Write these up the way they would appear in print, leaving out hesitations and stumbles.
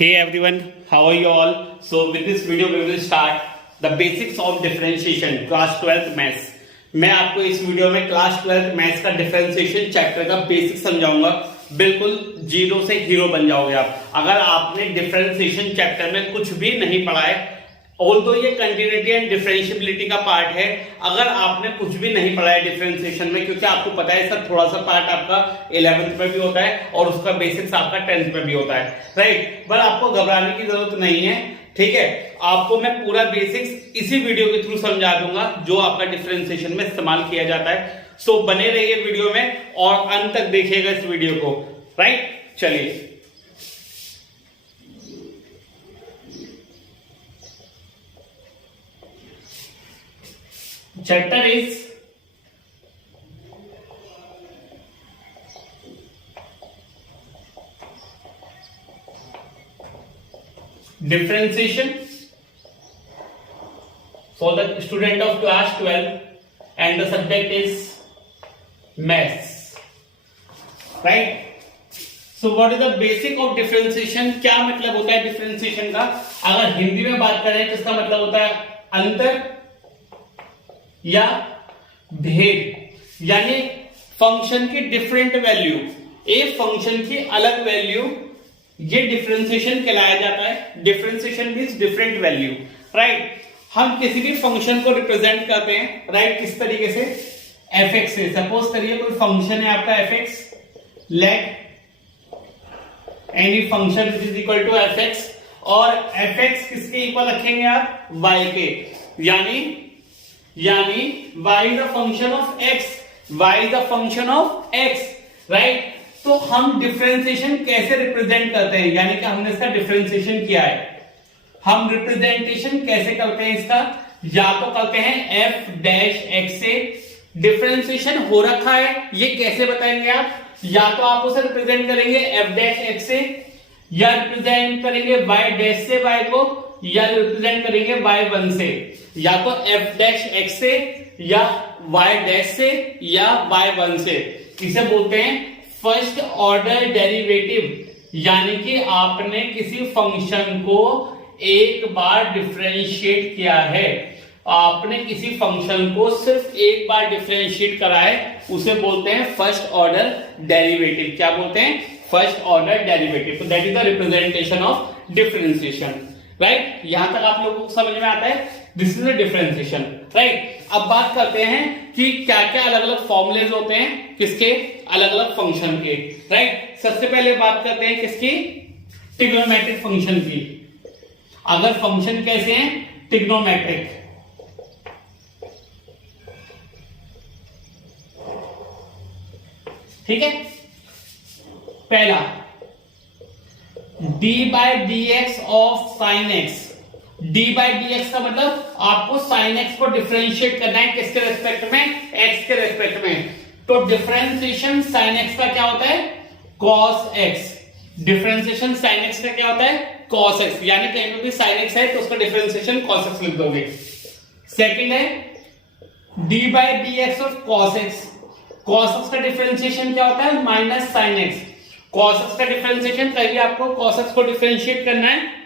Hey everyone, how are you all? So with this video we will start the basics of differentiation class 12th maths. मैं आपको इस video में class 12th maths का differentiation chapter का basic समझाऊंगा। बिल्कुल zero से hero बन जाओगे आप अगर आपने डिफरेंशिएशन चैप्टर में कुछ भी नहीं पढ़ा है। ऑल्दो ये कंटिन्यूटी एंड डिफरेंशिएबिलिटी का पार्ट है, अगर आपने कुछ भी नहीं पढ़ा है डिफरेंशिएशन में, क्योंकि आपको पता है इसका थोड़ा सा पार्ट आपका 11th में भी होता है और उसका बेसिक्स आपका 10th में भी होता है, राइट। पर आपको घबराने की जरूरत नहीं है, ठीक है। आपको मैं पूरा बेसिक्स इसी वीडियो के थ्रू समझा दूंगा जो आपका डिफरेंशिएशन में इस्तेमाल किया जाता है। सो बने रहिए वीडियो में और अंत तक देखिएगा इस वीडियो को, राइट। चलिए chapter is differentiation for the student of class 12 and the subject is maths, right? So what is the basic of differentiation? क्या मतलब होता है differentiation का? अगर हिंदी में बात करें तो इसका मतलब होता है अंतर या भेद, यानी फंक्शन की डिफरेंट वैल्यू, एक फंक्शन की अलग वैल्यू, ये डिफरेंशिएशन कहलाया जाता है। Differentiation means different value, right. हम किसी भी फंक्शन को रिप्रेजेंट करते हैं, राइट, किस तरीके से? एफ एक्स से। सपोज करिए कोई फंक्शन है आपका F X, let any function which is equal to F X, और एफ एक्स किसके इक्वल रखेंगे आप? वाई के, यानी y is a function of x, y is a function of x, right. तो हम डिफरेंशिएशन कैसे रिप्रेजेंट करते हैं, यानी कि हमने इसका डिफरेंशिएशन किया है, हम रिप्रेजेंटेशन कैसे करते हैं इसका? या तो करते हैं f डैश x से, डिफरेंशिएशन हो रखा है, ये कैसे बताएंगे आप? या तो आप उसे रिप्रेजेंट करेंगे f डैश x से, या रिप्रेजेंट करेंगे y डैश से y को, या रिप्रेजेंट करेंगे y1 से, या तो f डैश x से, या y डैश से, या y1 से। इसे बोलते हैं फर्स्ट ऑर्डर डेरिवेटिव, यानी कि आपने किसी फंक्शन को एक बार डिफरेंशिएट किया है, आपने किसी फंक्शन को सिर्फ एक बार डिफरेंशिएट करा है, उसे बोलते हैं फर्स्ट ऑर्डर डेरिवेटिव। क्या बोलते हैं? First order derivative. तो that is the representation of differentiation, right. यहां तक आप लोगों को समझ में आता है? This is a differentiation, right. अब बात करते हैं कि क्या क्या अलग अलग फॉर्मूलेज होते हैं किसके? अलग अलग फंक्शन के, राइट। सबसे पहले बात करते हैं किसकी? ट्रिग्नोमेट्रिक फंक्शन की। अगर फंक्शन कैसे हैं? ट्रिग्नोमेट्रिक, ठीक है। पहला D by D x of sine x. D by D x का मतलब आपको साइन एक्स को डिफरेंशिएट करना है, किसके रेस्पेक्ट में? एक्स के रेस्पेक्ट में। तो डिफरेंशिएशन साइन एक्स का क्या होता है? Cos x. Differentiation sign X का क्या होता है? कॉस एक्स, यानी कहीं पर भी साइन एक्स है तो उसका डिफरेंशिएशन कॉस एक्स लिख दोगे। सेकंड है D by D x of cos x. Cos x का डिफरेंशिएशन क्या होता है? Minus sine x. Cos x का डिफरेंशिएशन कहीं आपको कॉस एक्स को डिफरेंशिएट करना है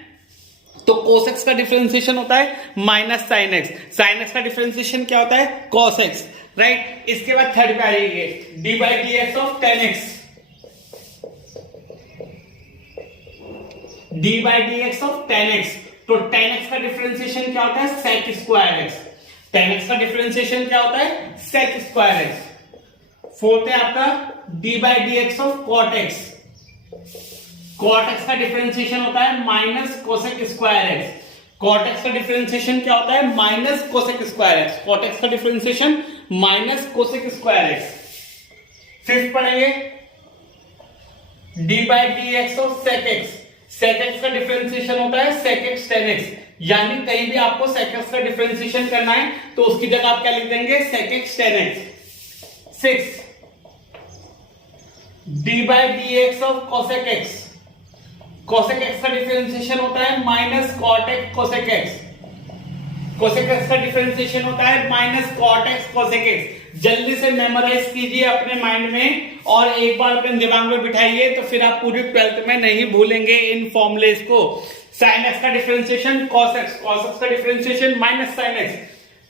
तो cos x का डिफरेंशिएशन होता है minus sine X. Sine X का डिफरेंशिएशन क्या होता है? cos x, right. इसके बाद थर्ड पे आएगी D by D x of tan X. D by D x of tan X, तो टेन एक्स का डिफरेंशिएशन क्या होता है? Sec square X. Tan X का डिफरेंशिएशन क्या होता है? Sec square X. फोर्थ है आपका D by D x of cot X. Cot x का डिफरेंशिएशन होता है minus cosec square x. Cot x का डिफरेंशिएशन क्या होता है? Minus cosec square x. Cot x का differentiation minus cosec square x. Fifth पढ़ेंगे d by D x of sec x. Sec x का डिफरेंशिएशन होता है सेक एक्स टेन एक्स, यानी कहीं भी आपको सेक एक्स का डिफरेंशिएशन करना है तो उसकी जगह आप क्या लिख देंगे? Sec X tan X. Six D by D x of cosec X. Cosec X का डिफरेंशिएशन होता है minus cot X cosec X. Cosec X का डिफरेंशिएशन होता है minus cot X cosec X. जल्दी से मेमोराइज कीजिए अपने माइंड में और एक बार अपने दिमाग में बिठाइए तो फिर आप पूरी 12th में नहीं भूलेंगे इन फॉर्मूलेस को। sin x का differentiation cos x, cos x का differentiation minus sin x,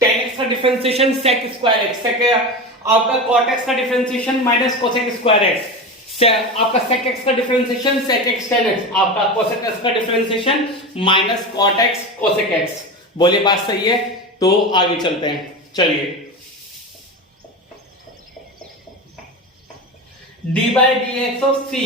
tan x का डिफरेंशिएशन sec स्क्वायर x, आपका cot x का differentiation minus cosec square x, आपका sec x का differentiation sec x tan x, आपका cosec x का differentiation minus cot x cosec x। बोलिए बात सही है? तो आगे चलते हैं, चलिए। d by dx of c,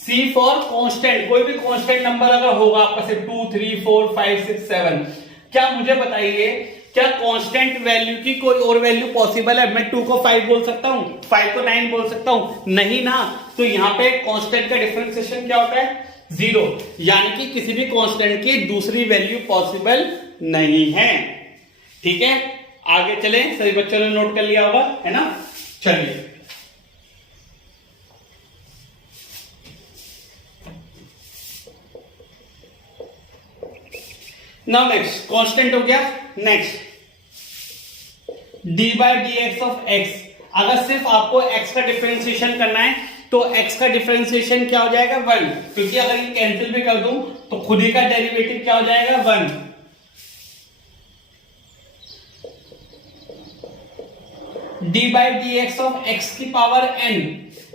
c for constant, कोई भी कांस्टेंट नंबर अगर होगा आपका से 2 3 4 5 6 7, क्या मुझे बताइए क्या कांस्टेंट वैल्यू की कोई और वैल्यू पॉसिबल है? मैं 2 को 5 बोल सकता हूं, 5 को 9 बोल सकता हूं? नहीं ना। तो यहां पे कांस्टेंट का डिफरेंशिएशन क्या होता है? 0, यानी कि किसी भी कांस्टेंट की दूसरी वैल्यू पॉसिबल नहीं है। ठीक है, आगे चले, सभी बच्चों ने नोट कर लिया होगा, है ना? चलिए, नाउ नेक्स्ट कांस्टेंट हो गया। Next d by dx of x, अगर सिर्फ आपको x का डिफरेंशिएशन करना है तो x का डिफरेंशिएशन क्या हो जाएगा? 1, क्योंकि अगर ये कैंसिल भी कर दूं तो खुद ही का डेरिवेटिव क्या हो जाएगा? 1। d by dx of x की पावर n,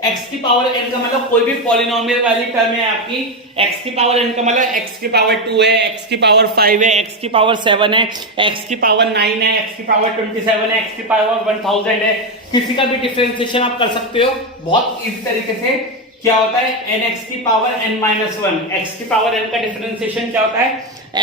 x की पावर n का मतलब कोई भी पॉलिनोमियल वाली टर्म है आपकी, x की पावर n का मतलब x की पावर 2 है, x की पावर 5 है, x की पावर 7 है, x की पावर 9 है, x की पावर 27 है, x की पावर 1000 है। किसी का भी डिफरेंशिएशन आप कर सकते हो बहुत इस तरीके से। क्या होता है? nx की पावर n माइनस 1, x की पावर n का डिफरेंशिएशन क्या होता है?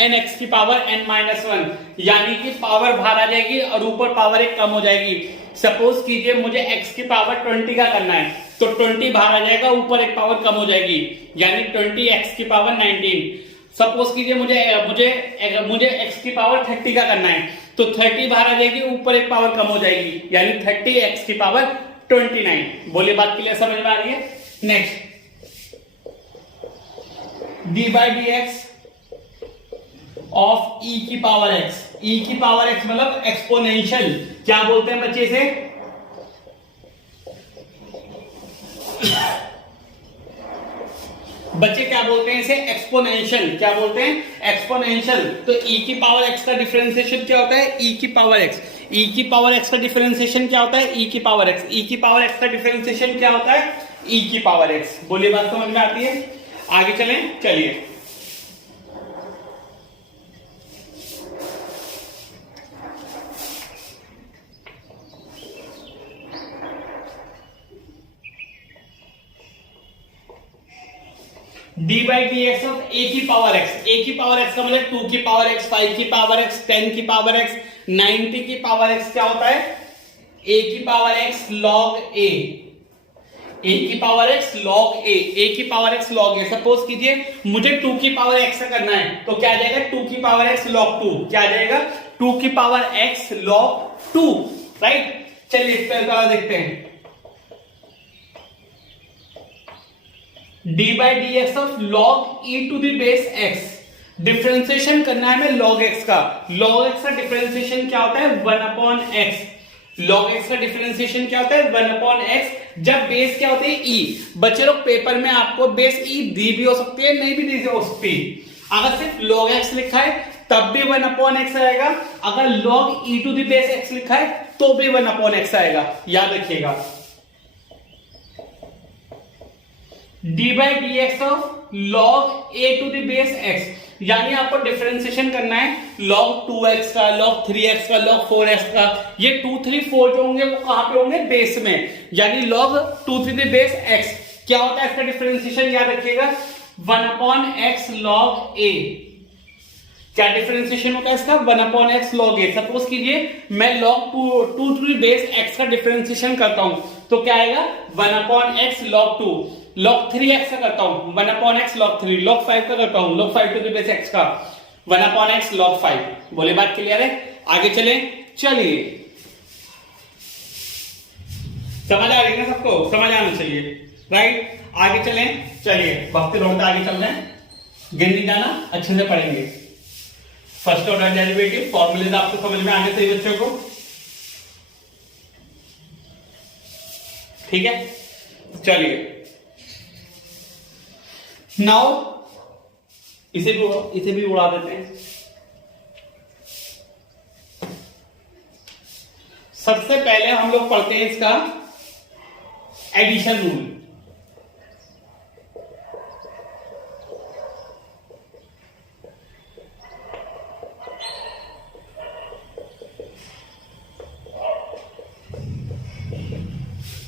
nx की पावर n माइनस 1, यानी कि पावर बाहर आ जाएगी और ऊपर पावर एक कम हो जाएगी। सपोज कीजिए मुझे x की पावर 20 का करना है, तो 20 बाहर आ जाएगा, ऊपर एक पावर कम हो जाएगी, यानी 20x की पावर 19। सपोज कीजिए मुझे x की पावर 30 का करना है, तो 30 बाहर आ जाएगी, ऊपर एक पावर कम हो जाएगी, यानी 30x की पावर 29। बोलिए बात क्लियर समझ में आ रही है? Next d by dx of e की पावर x, e की पावर x मतलब एक्सपोनेंशियल, क्या बोलते हैं बच्चे इसे? बच्चे क्या बोलते हैं इसे? एक्सपोनेंशियल। क्या बोलते हैं? एक्सपोनेंशियल। तो e की पावर x का डिफरेंशिएशन क्या होता है? e की पावर x, e की पावर x का डिफरेंशिएशन क्या होता है? e की पावर x, e की पावर x का डिफरेंशिएशन क्या होता है? e की पावर x। बोलिए बात समझ में आती है? आगे चलें, चलिए। d by dx of a की पावर x, a की पावर x का मतलब 2 की पावर x, 5 की पावर x, 10 की पावर x, 90 की पावर x क्या होता है? a की power x log a, a की power x log a, a की power x log a। Suppose कीजिए मुझे 2 की पावर x से करना है, तो क्या आ जाएगा? 2 की पावर x log 2, क्या आ जाएगा? 2 की पावर x log 2, राइट? चलिए इस पर देखते हैं। d by dx of log e to the base x, differentiation करना है हमें log x का। log x का डिफरेंशिएशन क्या होता है? 1 अपॉन x। log x का डिफरेंशिएशन क्या होता है? 1 अपॉन x। जब बेस क्या होती है? e। बच्चे लोग पेपर में आपको बेस e दी भी हो सकती है, नहीं भी दी हो सकती। अगर सिर्फ log x लिखा है तब भी 1 अपॉन x आएगा, अगर log e to the base x लिखा है तो भी 1 अपॉन x आएगा, याद रखिएगा। d by dx of log a to the base x, यानी आपको डिफरेंशिएशन करना है log 2x का, log 3x का, log 4x का। ये 2 3 4 जो होंगे वो कहां पे होंगे? बेस में, यानी log 2 to the base x। क्या होता है इसका डिफरेंशिएशन? याद रखिएगा 1 अपॉन x log a। क्या डिफरेंशिएशन होता है इसका? 1 upon x log a। Suppose कीजिए मैं log 2 to the base x का डिफरेंशिएशन करता हूं, तो क्या आएगा? 1 upon x log 2। log 3x का करता हूं 1 अपॉन x log 3, log 5 का करता हूं log 5 to the base x का 1 अपॉन x log 5। बोले बात क्लियर है? आगे चले, चलिए। समझ आ रही है ना सबको? समझ आना चाहिए, राइट? आगे चले, चलिए वक्त लौटते आगे चल रहे हैं, गिन नहीं जाना, अच्छे से पढ़ेंगे। फर्स्ट ऑर्डर डेरिवेटिव फॉर्मूले आपको समझ में आने चाहिए बच्चों को, ठीक है? चलिए नाउ इसे भी उड़ा देते हैं। सबसे पहले हम लोग पढ़ते हैं इसका एडिशन रूल।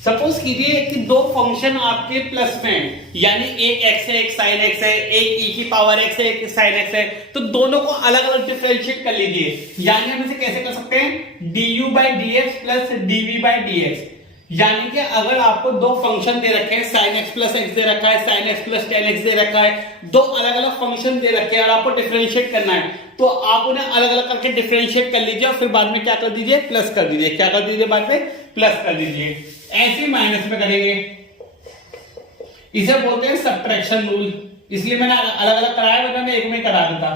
सपोज कीजिए कि दो फंक्शन आपके प्लस में है, यानी एक एक्स है एक साइन एक्स है, एक ई की पावर एक्स है एक साइन एक्स है, तो दोनों को अलग अलग डिफरेंशिएट कर लीजिए। यानी हम इसे कैसे कर सकते हैं, du by D x plus dv by D x. यानी कि अगर आपको दो फंक्शन दे रखे हैं, साइन एक्स प्लस एक्स दे रखा है, sine x plus ten x दे रखा है, दो अलग अलग फंक्शन दे रखे हैं और आपको डिफरेंशिएट करना है, तो आप उन्हें अलग अलग करके डिफरेंशिएट कर लीजिए और फिर बाद में क्या कर दीजिए, प्लस कर दीजिए। क्या कर दीजिए बाद में, प्लस कर दीजिए। ऐसे माइनस में करेंगे, इसे बोलते हैं सब्ट्रैक्शन रूल। इसलिए मैंने अलग अलग कराया, वरना मैं एक में करा देता।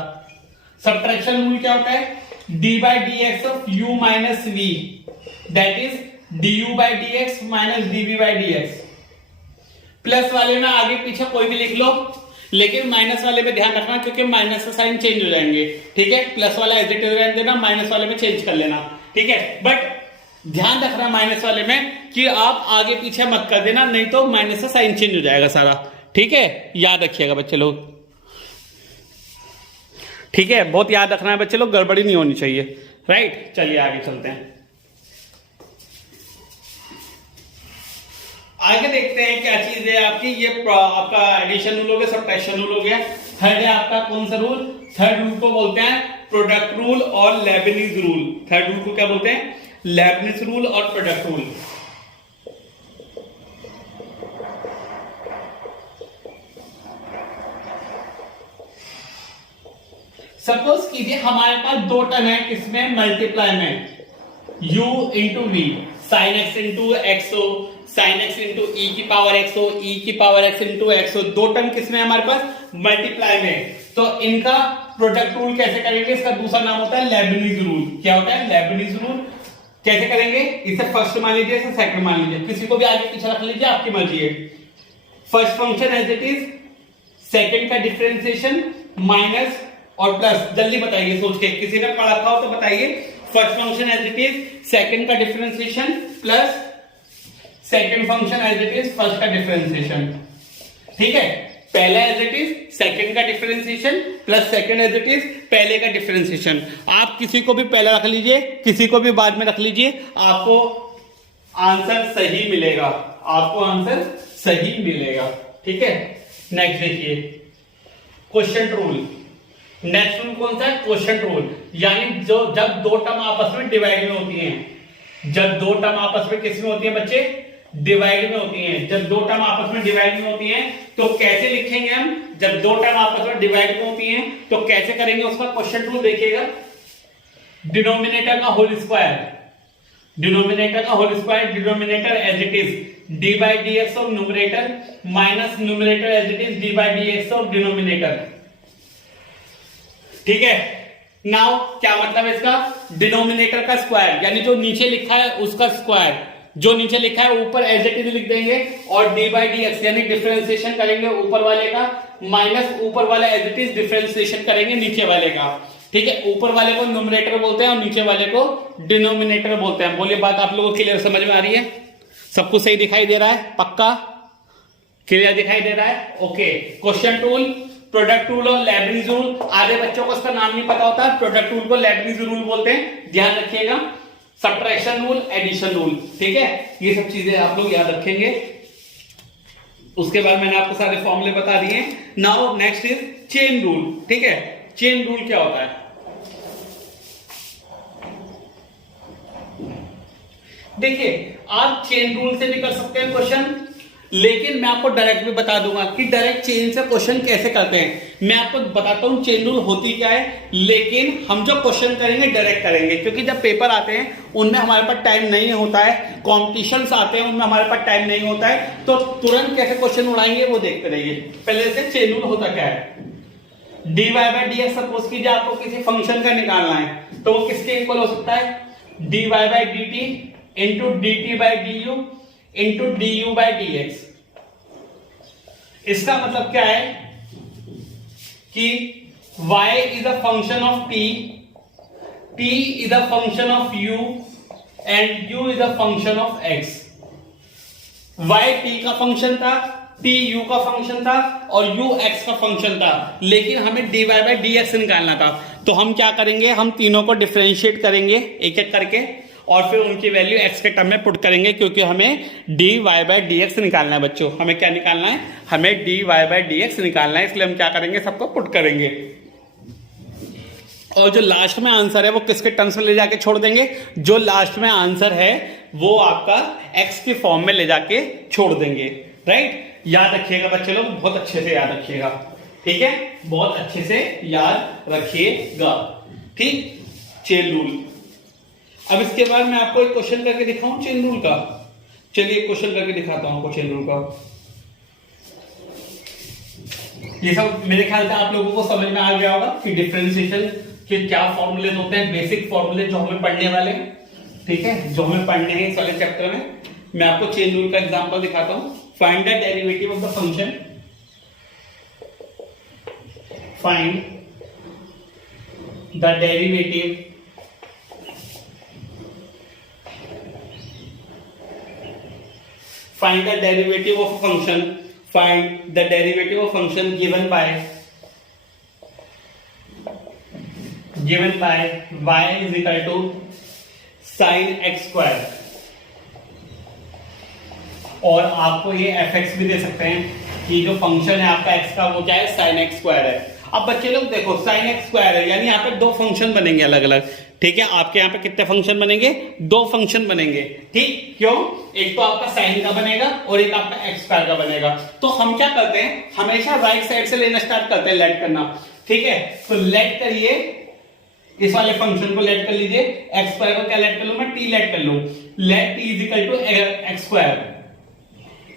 सब्ट्रैक्शन रूल क्या होता है, D by D x of U minus V, that is du by D X minus dv by D x. Plus वाले में आगे पीछे कोई भी लिख लो, लेकिन माइनस वाले में ध्यान रखना क्योंकि माइनस का साइन चेंज हो जाएंगे। ठीक है, प्लस वाला एज इट इज रहने देना, माइनस वाले में चेंज कर लेना। ठीक है, बट ध्यान रखना माइनस वाले में कि आप आगे पीछे मत कर देना, नहीं तो माइनस का साइन चेंज हो जाएगा सारा। ठीक है, याद रखिएगा बच्चे लोग। ठीक है, बहुत याद रखना है बच्चे लोग, गड़बड़ी नहीं होनी चाहिए। राइट, चलिए आगे चलते हैं। आगे देखते हैं क्या चीज है आपकी। ये आपका एडिशन रूल हो गया, सब्ट्रैक्शन रूल हो गया। थर्ड है आपका कौन सा रूल, थर्ड रूल को बोलते हैं प्रोडक्ट रूल और लेबनिज रूल। थर्ड रूल को क्या बोलते हैं, लेबनिज रूल और प्रोडक्ट रूल। सपोज कीजिए हमारे पास दो टर्म है, किसमें, मल्टीप्लाई में, u into V, sine X into X हो, साइन एक्स इंटू ई की पावर एक्स हो, ई की पावर एक्स इंटू एक्स हो। दो टर्म किसमें हमारे पास, मल्टीप्लाई में। तो इनका प्रोडक्ट रूल कैसे करेंगे, इसका दूसरा नाम होता है लेबनिज रूल। क्या होता है, लेबनिज रूल। कैसे करेंगे, इसे फर्स्ट मान लीजिए, इसे सेकंड मान लीजिए, किसी को भी आगे पीछे रख लीजिए, आपकी मर्जी है। First function as it is, second का डिफरेंशिएशन माइनस और प्लस। जल्दी बताइए सोच के, किसी ने पढ़ा था हो तो बताइए। First function as it is, second का differentiation plus second function as it is, first का डिफरेंशिएशन। ठीक है, पहला एज इट इज, सेकंड का differentiation plus second as it is, पहले का डिफरेंशिएशन। आप किसी को भी पहले रख लीजिए, किसी को भी बाद में रख लीजिए, आपको आंसर सही मिलेगा, आपको आंसर सही मिलेगा। ठीक है, नेक्स्ट देखिए क्वेश्चन रूल। नेक्स्ट रूल कौन सा है, क्वेश्चन रूल। यानी जो जब दो टर्म आपस में डिवाइड में होती हैं, जब दो टर्म आपस में किस में होती है बच्चे, डिवाइड में होती हैं। जब दो टर्म आपस में डिवाइड में होती हैं तो कैसे लिखेंगे हम, जब दो टर्म आपस में डिवाइड में होती हैं तो कैसे करेंगे, उसका क्वेश्चन रूल देखिएगा। डिनोमिनेटर का होल स्क्वायर, डिनोमिनेटर का whole square, denominator as it is D by D x of numerator minus numerator as it is D by D x of denominator. ठीक है, नाउ क्या मतलब इसका, डिनोमिनेटर का square यानी जो नीचे लिखा है उसका स्क्वायर, जो नीचे लिखा है ऊपर एज इट इज लिख देंगे, और डी बाई डी एक्स यानी डिफरेंशिएशन करेंगे ऊपर वाले का, माइनस ऊपर वाला एज इट इज डिफरेंशिएशन करेंगे नीचे वाले का। ठीक है, ऊपर वाले को न्यूमरेटर बोलते हैं और नीचे वाले को डिनोमिनेटर बोलते हैं। बोलिए बात आप लोगों को क्लियर समझ में आ रही है, सब कुछ सही दिखाई दे रहा है, पक्का क्लियर दिखाई दे रहा है। Okay, question rule, product rule और लेबनिज रूल। आधे बच्चों को इसका नाम नहीं पता होता है, प्रोडक्ट रूल को लेबनिज रूल बोलते हैं, ध्यान रखिएगा। Subtraction rule, addition rule. ठीक है, ये सब चीजें आप लोग याद रखेंगे। उसके बाद मैंने आपको सारे फॉर्मूले बता दिए। Now next is chain rule. ठीक है, चेन रूल क्या होता है, देखिए आप चेन रूल से भी कर सकते हैं क्वेश्चन, लेकिन मैं आपको डायरेक्ट भी बता दूंगा कि डायरेक्ट चेन से क्वेश्चन कैसे करते हैं। मैं आपको बताता हूं चेन रूल होती क्या है, लेकिन हम जो क्वेश्चन करेंगे डायरेक्ट करेंगे, क्योंकि जब पेपर आते हैं उनमें हमारे पास टाइम नहीं होता है, कॉम्पिटिशन्स आते हैं उनमें हमारे पास टाइम नहीं होता है, तो तुरंत कैसे क्वेश्चन उड़ाएंगे वो देखते रहिए। पहले से चेन रूल होता क्या है, D Y by D X suppose कीजिए आपको किसी फंक्शन का निकालना है, तो वो किसके इक्वल हो सकता है, D Y by D T into D T by D U into D U by D X. इसका मतलब क्या है कि y is a function of t, t is a function of u and u is a function of x। y t का function था, t u का function था और u x का फंक्शन था, लेकिन हमें dy बाई dx निकालना था। तो हम क्या करेंगे, हम तीनों को डिफरेंशिएट करेंगे एक एक करके और फिर उनकी वैल्यू x के टर्म में पुट करेंगे, क्योंकि हमें dy बाई dx निकालना है बच्चों। हमें क्या निकालना है, हमें dy बाई dx निकालना है, इसलिए हम क्या करेंगे, सबको पुट करेंगे और जो लास्ट में आंसर है वो किसके टर्म्स में ले जाके छोड़ देंगे, जो लास्ट में आंसर है वो आपका x की फॉर्म में ले जाके छोड़ देंगे। राइट, याद रखिएगा बच्चे लोग, बहुत अच्छे से याद रखिएगा, ठीक है, बहुत अच्छे से याद रखिएगा। ठीक, चेन रूल। अब इसके बाद मैं आपको एक क्वेश्चन करके दिखाऊं चेन रूल का। चलिए क्वेश्चन करके दिखाता हूं आपको चेन रूल का। ये सब मेरे ख्याल से आप लोगों को समझ में आ गया होगा कि डिफरेंशिएशन के क्या फॉर्मूले होते हैं, बेसिक फॉर्मूले जो हमें पढ़ने वाले हैं, ठीक है, जो हमें पढ़ने हैं इस वाले चैप्टर में। मैं आपको चेन रूल का एग्जांपल दिखाता हूं। Find the derivative of the function, find the derivative find the derivative of a function, find the derivative of function given by y is equal to sin x square, और आपको ये fx भी दे सकते हैं कि जो फंक्शन है आपका x का वो क्या है, sin x square है। अब बच्चे लोग देखो sin x square है, यानी यहाँ पे दो फंक्शन बनेंगे अलग अलग, ठीक है। आपके यहाँ पे कितने फंक्शन बनेंगे, दो फंक्शन बनेंगे, ठीक, क्यों, एक तो आपका साइन का बनेगा और एक आपका एक्स स्क्वायर का बनेगा। तो हम क्या करते हैं, हमेशा राइट साइड से लेना स्टार्ट करते हैं, लेट करना, ठीक है। तो लेट करिए, इस वाले फंक्शन को लेट कर लीजिए, एक्स स्क्वायर को क्या लेट कर लूं मैं, टी लेट कर लूं, let T is equal to X square.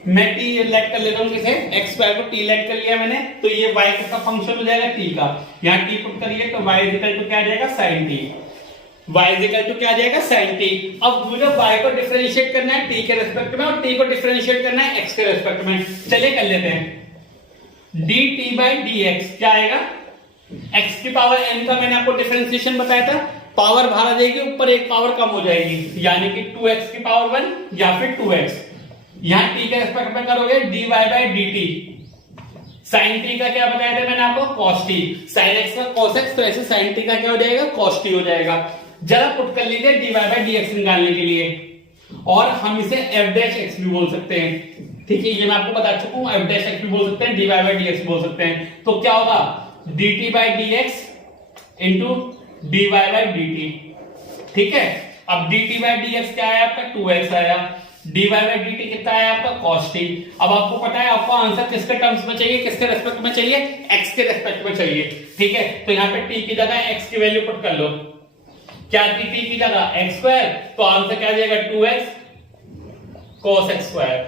मैं टी लेट कर लेता हूं, किसे, एक्स स्क्वायर को टी लेट कर लिया मैंने, तो ये वाई का फंक्शन हो जाएगा टी का, यहाँ टी पुट करिए तो वाई इज इक्वल टू क्या आ जाएगा, sine T, y is equal to क्या आ जाएगा, sin t। अब मुझे y को डिफरेंशिएट करना है t के रेस्पेक्ट में और t को डिफरेंशिएट करना है x के रेस्पेक्ट में। चलिए कर लेते हैं, dt बाई dx क्या आएगा, x की पावर n का मैंने आपको डिफरेंशिएशन बताया था, पावर बाहर आ जाएगी, ऊपर एक पावर कम हो जाएगी, यानी कि 2x की पावर 1 या फिर 2x। यहां t के रेस्पेक्ट में करोगे dy by dt, sin t का क्या बताया था मैंने आपको, cos t, sin x का cos x, तो ऐसे sin t का क्या हो जाएगा, cos t हो जाएगा। जरा पुट कर लीजिए dy बाई dx निकालने के लिए, और हम इसे f डैश x भी बोल सकते हैं, ठीक है, ये मैं आपको बता चुका हूं, f डैश x भी बोल सकते हैं, dy बाई dx बोल सकते हैं। तो क्या होगा, dt by dx into dy by dt, ठीक है। अब dt बाई dx क्या आया आपका, 2x आया, dy बाई dt कितना आया आपका, cos t। अब आपको पता है आपको आंसर किसके टर्म्स में चाहिए, किसके रेस्पेक्ट में चाहिए, x के रेस्पेक्ट में चाहिए, ठीक है। तो यहाँ पे t की जगह x की वैल्यू पुट कर लो, क्या थी t की जगह x स्क्वायर, तो आंसर क्या आ जाएगा, 2x cos x स्क्वायर,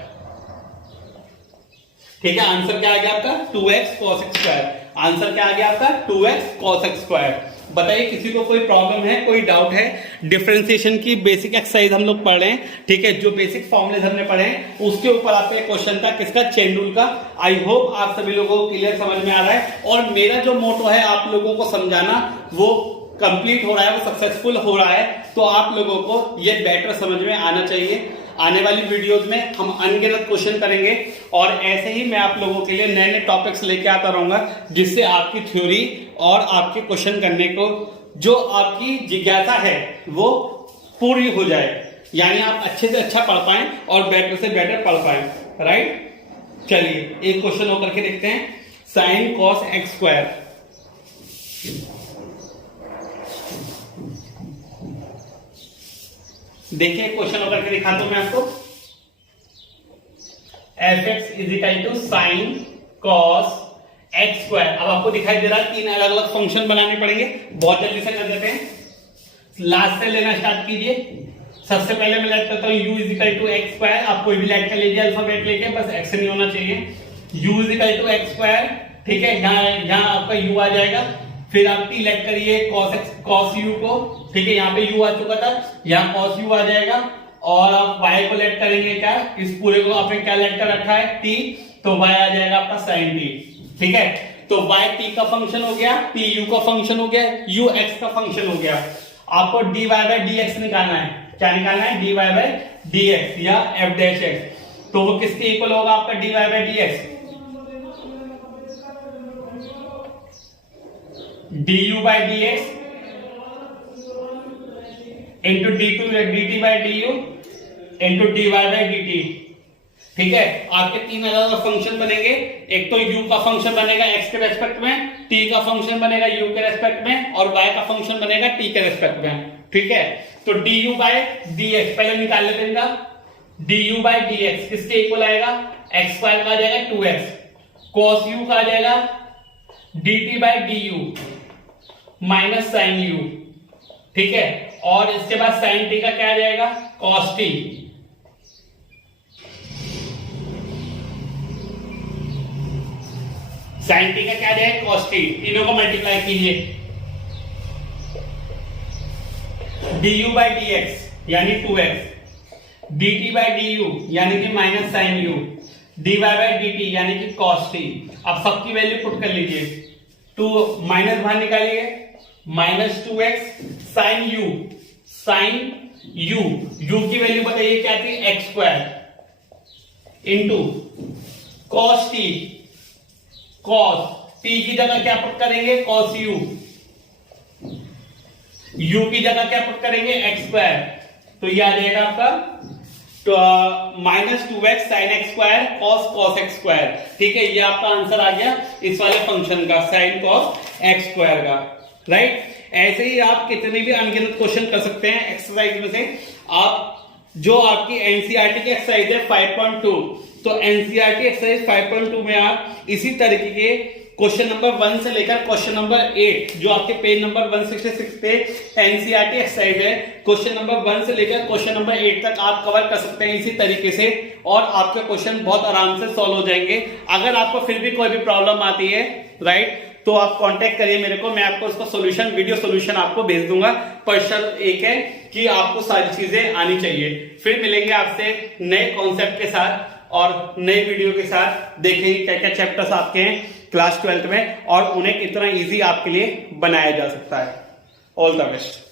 ठीक है। आंसर क्या आ गया आपका, 2x cos x square, answer क्या आ गया आपका, 2x cos x स्क्वायर। बताइए किसी को कोई प्रॉब्लम है, कोई डाउट है। डिफरेंशिएशन की बेसिक एक्सरसाइज हम लोग पढ़ रहे हैं, ठीक है, जो बेसिक फॉर्मूले हमने पढ़े हैं उसके ऊपर आपका एक क्वेश्चन था, किसका, चेन रूल का। आई होप आप सभी लोगों को क्लियर समझ में आ रहा है, और मेरा जो मोटो है आप लोगों को समझाना, वो कंप्लीट हो रहा है, वो सक्सेसफुल हो रहा है। तो आप लोगों को ये बेटर समझ में आना चाहिए। आने वाली वीडियोस में हम अनगिनत क्वेश्चन करेंगे और ऐसे ही मैं आप लोगों के लिए नए नए टॉपिक्स लेके आता रहूंगा, जिससे आपकी थ्योरी और आपके क्वेश्चन करने को जो आपकी जिज्ञासा है वो पूरी हो जाए, यानी आप अच्छे से अच्छा पढ़ पाएं और बेटर से बेटर पढ़ पाएं। राइट, चलिए एक क्वेश्चन होकर के देखते हैं, साइन कॉस एक्स स्क्वायर। देखिए क्वेश्चन होकर के दिखाता हूं मैं आपको, F X is equal to sine cos X square. अब आपको दिखाई दे रहा है तीन अलग अलग फंक्शन बनाने पड़ेंगे, बहुत जल्दी से कर देते हैं। लास्ट से लेना स्टार्ट कीजिए। सबसे पहले मैं लेट करता हूं u is equal to X square. आप कोई भी लेट कर लीजिए अल्फाबेट लेके, बस एक्स नहीं होना चाहिए। u is equal to X square, ठीक है, यहाँ आपका u आ जाएगा। फिर आप t लेट करिए cos u को, ठीक है, यहाँ पे u आ चुका था, यहाँ cos u आ जाएगा। और आप y को लेट करेंगे क्या, इस पूरे को आपने क्या लेट कर रखा है, t, तो y आ जाएगा आपका sin t। ठीक है, तो y t का फंक्शन हो गया, t u का फंक्शन हो गया, u x का फंक्शन हो गया। आपको dy बाय dx निकालना है। क्या निकालना है? dy बाय dx या f डैश x। तो वो किसके इक्वल होगा आपका dy by dx? du by dx into dt by du into dy by dt। ठीक है, आपके तीन अलग अलग फंक्शन बनेंगे। एक तो u का फंक्शन बनेगा x के रेस्पेक्ट में, t का फंक्शन बनेगा u के रेस्पेक्ट में, और y का फंक्शन बनेगा t के रेस्पेक्ट में। ठीक है, तो du बाय dx पहले निकाल लेते हैं। du बाय dx किसके इक्वल आएगा? x स्क्वायर का आ जाएगा 2x, cos u का आ जाएगा dt by du minus sin u। ठीक है, और इसके बाद sin t का क्या आ जाएगा? cos t। sin t का क्या आ जाएगा? cos t। तीनों को मल्टीप्लाई कीजिए, du बाय dx यानी 2x, dt बाय du यानी कि minus sin u, dy by dt यानी कि cos t। अब सबकी वैल्यू पुट कर लीजिए, 2 माइनस बाहर निकालिए, माइनस 2x sin u की वैल्यू बताइए क्या थी? x square into cos t, cos t की जगह क्या पुट करेंगे? cos u की जगह क्या पुट करेंगे? x square. तो ये आ जाएगा आपका तो minus 2x sin x square cos x square. ठीक है, ये आपका आंसर आ गया इस वाले फंक्शन का, sin cos x स्क्वायर का। राइट, ऐसे ही आप कितने भी अनगिनत क्वेश्चन कर सकते हैं एक्सरसाइज में से। आप जो आपकी एनसीईआरटी की एक्सरसाइज है 5.2, तो एनसीईआरटी एक्सरसाइज 5.2 में आप इसी तरीके के क्वेश्चन नंबर 1 से लेकर क्वेश्चन नंबर 8 जो आपके पेज नंबर 166 पे एनसीईआरटी एक्सरसाइज है, क्वेश्चन नंबर 1 से लेकर क्वेश्चन नंबर 8 तक आप कवर कर सकते हैं इसी तरीके से, और आपके क्वेश्चन बहुत आराम से सॉल्व हो जाएंगे। अगर आपको फिर भी कोई भी प्रॉब्लम आती है, राइट, तो आप कांटेक्ट करिए मेरे को, मैं आपको इसका सॉल्यूशन, वीडियो सॉल्यूशन आपको भेज दूंगा। पर शर्त एक है कि आपको सारी चीजें आनी चाहिए। फिर मिलेंगे आपसे नए कॉन्सेप्ट के साथ और नए वीडियो के साथ। देखेंगे क्या क्या चैप्टर्स आपके हैं क्लास 12th में और उन्हें कितना इजी आपके लिए बनाया जा सकता है। All the best.